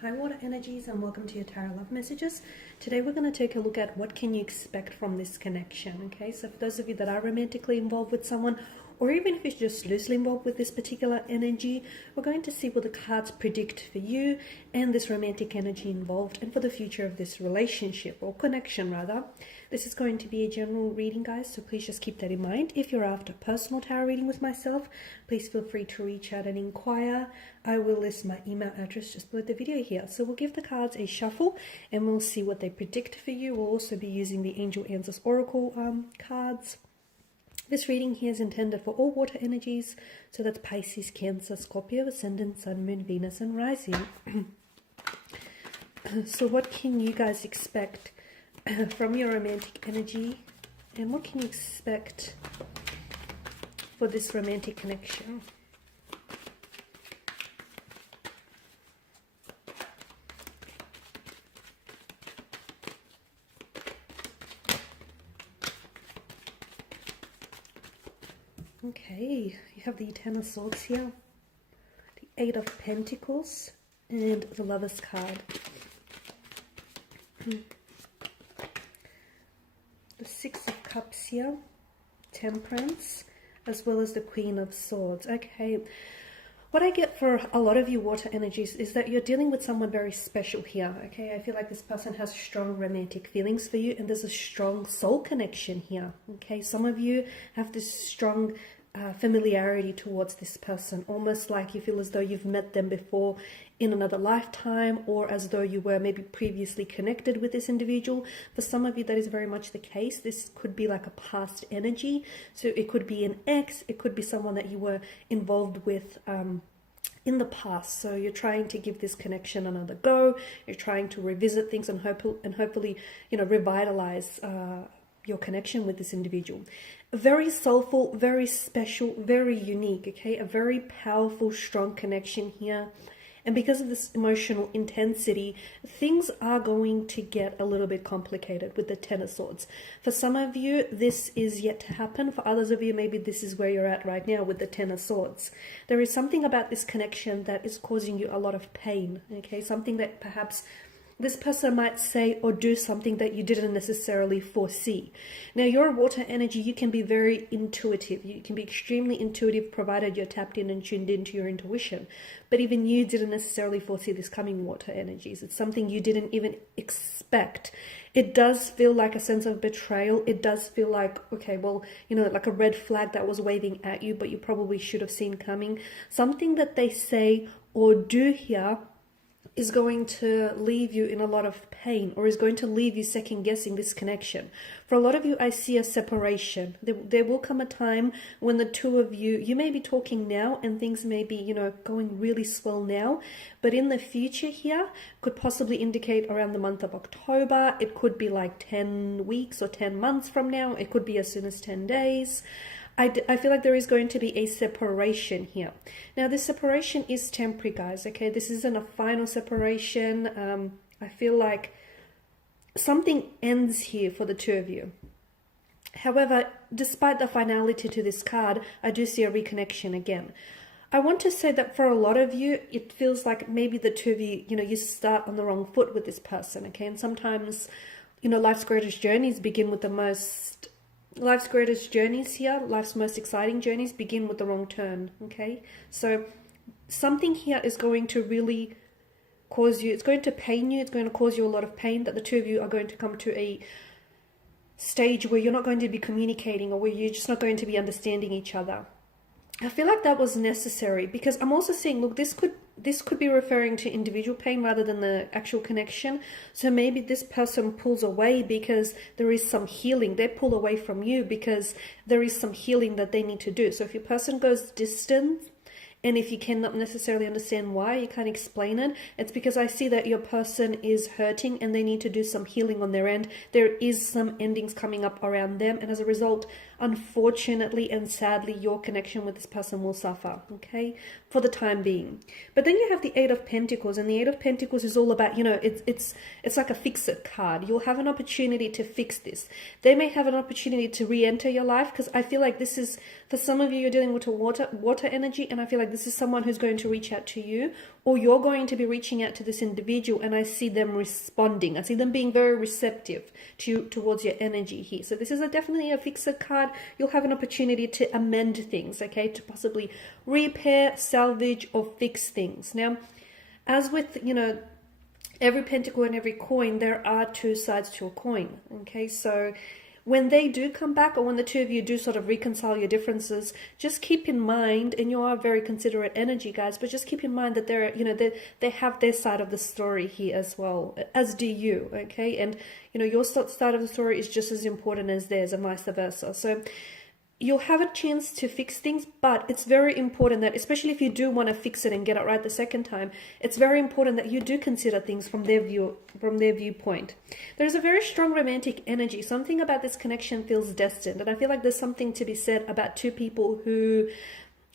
Hi water energies, and welcome to your tarot love messages. Today we're going to take a look at what can you expect from this connection. Okay, so for those of you that are romantically involved with someone, or even if you're just loosely involved with this particular energy, we're going to see what the cards predict for you and this romantic energy involved, and for the future of this relationship, or connection rather. This is going to be a general reading, guys, so please just keep that in mind. If you're after personal tarot reading with myself, please feel free to reach out and inquire. I will list my email address just below the video here. So we'll give the cards a shuffle and we'll see what they predict for you. We'll also be using the Angel Answers Oracle cards. This reading here is intended for all water energies, so that's Pisces, Cancer, Scorpio, Ascendant, Sun, Moon, Venus, and Rising. So what can you guys expect from your romantic energy, and what can you expect for this romantic connection? Okay, you have the Ten of Swords here, the Eight of Pentacles, and the Lover's card. The Six of Cups here, Temperance, as well as the Queen of Swords. Okay, what I get for a lot of you water energies is that you're dealing with someone very special here. Okay, I feel like this person has strong romantic feelings for you, and there's a strong soul connection here. Okay, some of you have this strong familiarity towards this person, almost like you feel as though you've met them before in another lifetime, or as though you were maybe previously connected with this individual. For some of you, that is very much the case. This could be like a past energy, so it could be an ex, it could be someone that you were involved with in the past. So you're trying to give this connection another go, you're trying to revisit things and hopefully, you know, revitalize your connection with this individual. Very soulful, very special, very unique, okay? A very powerful, strong connection here. And because of this emotional intensity, things are going to get a little bit complicated with the Ten of Swords. For some of you, this is yet to happen. For others of you, maybe this is where you're at right now with the Ten of Swords. There is something about this connection that is causing you a lot of pain, okay? Something that perhaps this person might say or do something that you didn't necessarily foresee. Now, you're a water energy. You can be very intuitive. You can be extremely intuitive, provided you're tapped in and tuned into your intuition. But even you didn't necessarily foresee this coming, water energies. It's something you didn't even expect. It does feel like a sense of betrayal. It does feel like, okay, well, you know, like a red flag that was waving at you, but you probably should have seen coming. Something that they say or do here is going to leave you in a lot of pain, or is going to leave you second guessing this connection. For a lot of you, I see a separation. There will come a time when the two of you may be talking now and things may be, you know, going really swell now, but in the future here could possibly indicate around the month of October. It could be like 10 weeks or 10 months from now. It could be as soon as 10 days. I feel like there is going to be a separation here. Now, this separation is temporary, guys, okay? This isn't a final separation. I feel like something ends here for the two of you. However, despite the finality to this card, I do see a reconnection again. I want to say that for a lot of you, it feels like maybe the two of you, you know, you start on the wrong foot with this person, okay? And sometimes, you know, life's greatest journeys begin with life's greatest journeys here, life's most exciting journeys begin with the wrong turn, okay? So something here is going to really cause you, it's going to pain you, it's going to cause you a lot of pain, that the two of you are going to come to a stage where you're not going to be communicating, or where you're just not going to be understanding each other. I feel like that was necessary, because I'm also seeing, look, this could be referring to individual pain rather than the actual connection. So maybe this person pulls away because there is some healing. They pull away from you because there is some healing that they need to do. So if your person goes distant, and if you cannot necessarily understand why, you can't explain it, it's because I see that your person is hurting and they need to do some healing on their end. There is some endings coming up around them, and as a result, unfortunately and sadly, your connection with this person will suffer, okay, for the time being. But then you have the Eight of Pentacles, and the Eight of Pentacles is all about, you know, it's like a fix-it card. You'll have an opportunity to fix this. They may have an opportunity to re-enter your life, because I feel like this is, for some of you, you're dealing with a water energy, and I feel like this is someone who's going to reach out to you, or you're going to be reaching out to this individual and I see them responding. I see them being very receptive towards your energy here. So this is definitely a fixer card. You'll have an opportunity to amend things, okay, to possibly repair, salvage, or fix things. Now, as with, every pentacle and every coin, there are two sides to a coin, okay? So when they do come back, or when the two of you do sort of reconcile your differences, just keep in mind, and you are very considerate energy, guys, but just keep in mind that they're, they have their side of the story here as well, as do you, okay? And, your side of the story is just as important as theirs, and vice versa. So you'll have a chance to fix things, but it's very important that, especially if you do want to fix it and get it right the second time, it's very important that you do consider things from their viewpoint. There's a very strong romantic energy. Something about this connection feels destined, and I feel like there's something to be said about two people who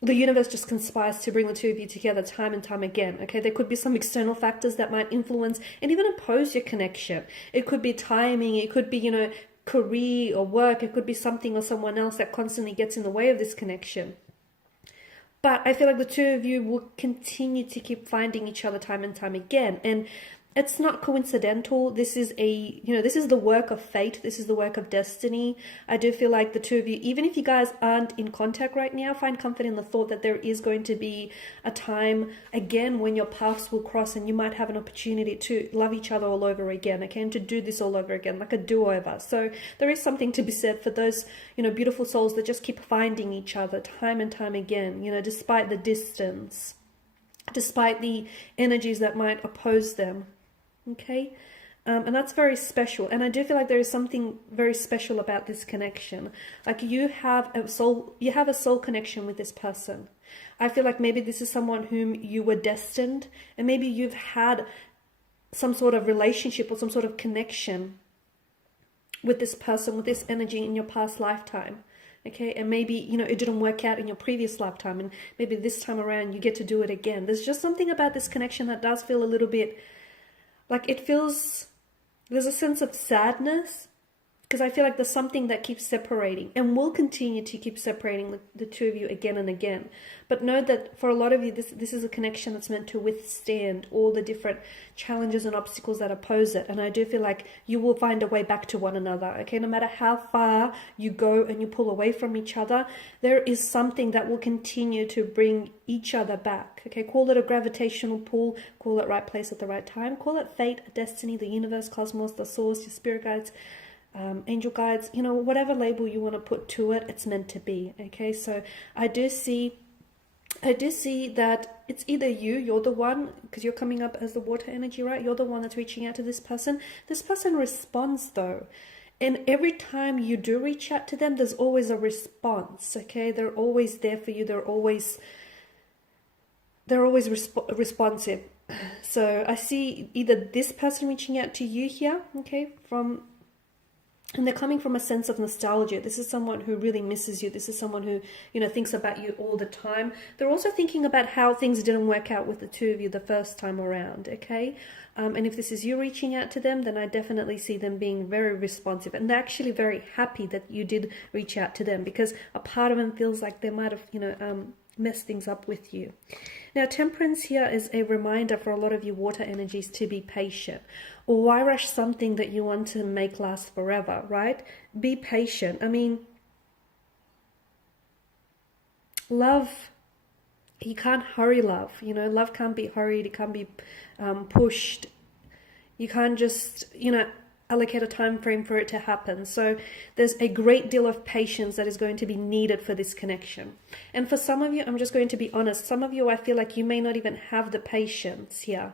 the universe just conspires to bring the two of you together time and time again, okay? There could be some external factors that might influence and even oppose your connection. It could be timing, it could be, career or work, it could be something or someone else that constantly gets in the way of this connection. But I feel like the two of you will continue to keep finding each other time and time again, and it's not coincidental. This is this is the work of fate. This is the work of destiny. I do feel like the two of you, even if you guys aren't in contact right now, find comfort in the thought that there is going to be a time again when your paths will cross and you might have an opportunity to love each other all over again, okay, and to do this all over again, like a do-over. So there is something to be said for those, beautiful souls that just keep finding each other time and time again, despite the distance, despite the energies that might oppose them. Okay, and that's very special, and I do feel like there is something very special about this connection. Like you have a soul connection with this person. I feel like maybe this is someone whom you were destined, and maybe you've had some sort of relationship or some sort of connection with this person, with this energy in your past lifetime. Okay, and maybe, it didn't work out in your previous lifetime, and maybe this time around you get to do it again. There's just something about this connection that does feel a little bit like there's a sense of sadness, because I feel like there's something that keeps separating and will continue to keep separating the two of you again and again. But know that for a lot of you, this is a connection that's meant to withstand all the different challenges and obstacles that oppose it. And I do feel like you will find a way back to one another, okay? No matter how far you go and you pull away from each other, there is something that will continue to bring each other back, okay? Call it a gravitational pull, call it right place at the right time, call it fate, destiny, the universe, cosmos, the source, your spirit guides, angel guides, whatever label you want to put to it, it's meant to be, okay? So I do see that it's either you're the one, because you're coming up as the water energy, right? You're the one that's reaching out to this person. This person responds though, and every time you do reach out to them, there's always a response, okay? They're always there for you. They're always responsive. So I see either this person reaching out to you here, okay, and they're coming from a sense of nostalgia. This is someone who really misses you. This is someone who, thinks about you all the time. They're also thinking about how things didn't work out with the two of you the first time around, okay? And if this is you reaching out to them, then I definitely see them being very responsive. And they're actually very happy that you did reach out to them, because a part of them feels like they might have, mess things up with you. Now, Temperance here is a reminder for a lot of you water energies to be patient. Or why rush something that you want to make last forever, right? Be patient. I mean, love, you can't hurry love. Love can't be hurried. It can't be pushed. You can't just, allocate a time frame for it to happen. So there's a great deal of patience that is going to be needed for this connection. And for some of you, I'm just going to be honest, some of you, I feel like you may not even have the patience here,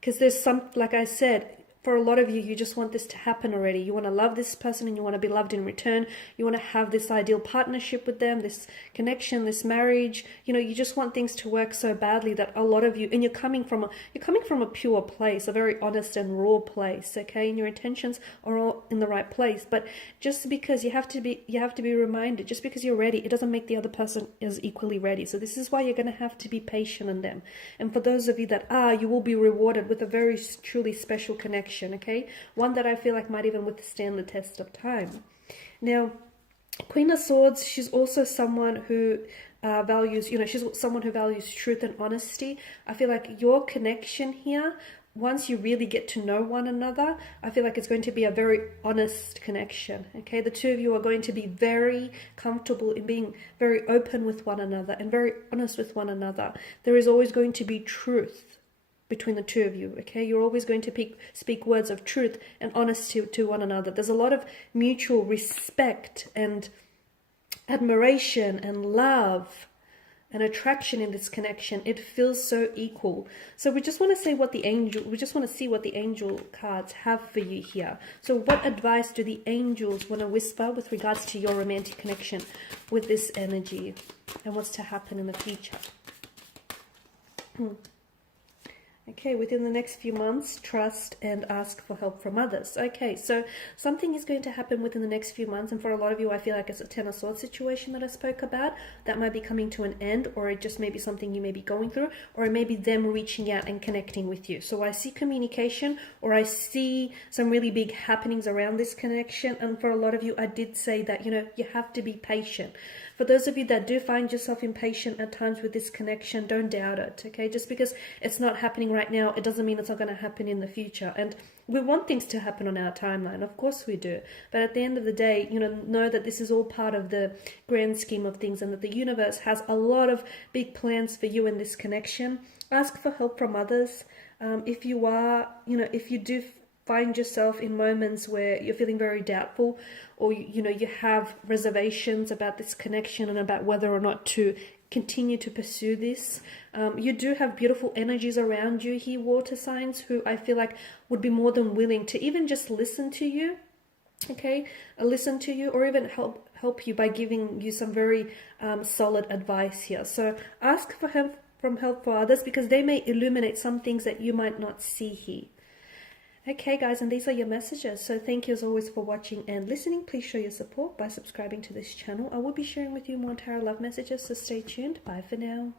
because there's some, like I said, for a lot of you, you just want this to happen already. You want to love this person and you want to be loved in return. You want to have this ideal partnership with them, this connection, this marriage. You just want things to work so badly that a lot of you, and you're coming from a pure place, a very honest and raw place, okay? And your intentions are all in the right place. But just because you have to be reminded, just because you're ready, it doesn't make the other person as equally ready. So this is why you're going to have to be patient in them. And for those of you that are, you will be rewarded with a very truly special connection. Okay, one that I feel like might even withstand the test of time. Now, Queen of Swords, she's also someone who values, you know, she's someone who values truth and honesty. I feel like your connection here, once you really get to know one another, I feel like it's going to be a very honest connection. Okay, the two of you are going to be very comfortable in being very open with one another and very honest with one another. There is always going to be truth between the two of you. Okay, you're always going to speak words of truth and honesty to one another. There's a lot of mutual respect and admiration and love and attraction in this connection. It feels so equal. So we just want to see what the angel cards have for you here. So what advice do the angels want to whisper with regards to your romantic connection with this energy and what's to happen in the future? Okay, within the next few months, trust and ask for help from others. Okay, so something is going to happen within the next few months, and for a lot of you, I feel like it's a Ten of Swords situation that I spoke about. That might be coming to an end, or it just may be something you may be going through, or it may be them reaching out and connecting with you. So I see communication, or I see some really big happenings around this connection, and for a lot of you, I did say that, you know, you have to be patient. For those of you that do find yourself impatient at times with this connection, don't doubt it, okay? Just because it's not happening right now, it doesn't mean it's not going to happen in the future. And we want things to happen on our timeline, of course we do. But at the end of the day, you know that this is all part of the grand scheme of things, and that the universe has a lot of big plans for you in this connection. Ask for help from others. If you do find yourself in moments where you're feeling very doubtful, or you have reservations about this connection and about whether or not to continue to pursue this, you do have beautiful energies around you here, water signs, who I feel like would be more than willing to even just listen to you, okay, listen to you, or even help you by giving you some very solid advice here. So ask for help for others, because they may illuminate some things that you might not see here. Okay guys, and these are your messages. So thank you as always for watching and listening. Please show your support by subscribing to this channel. I will be sharing with you more tarot love messages, so stay tuned. Bye for now.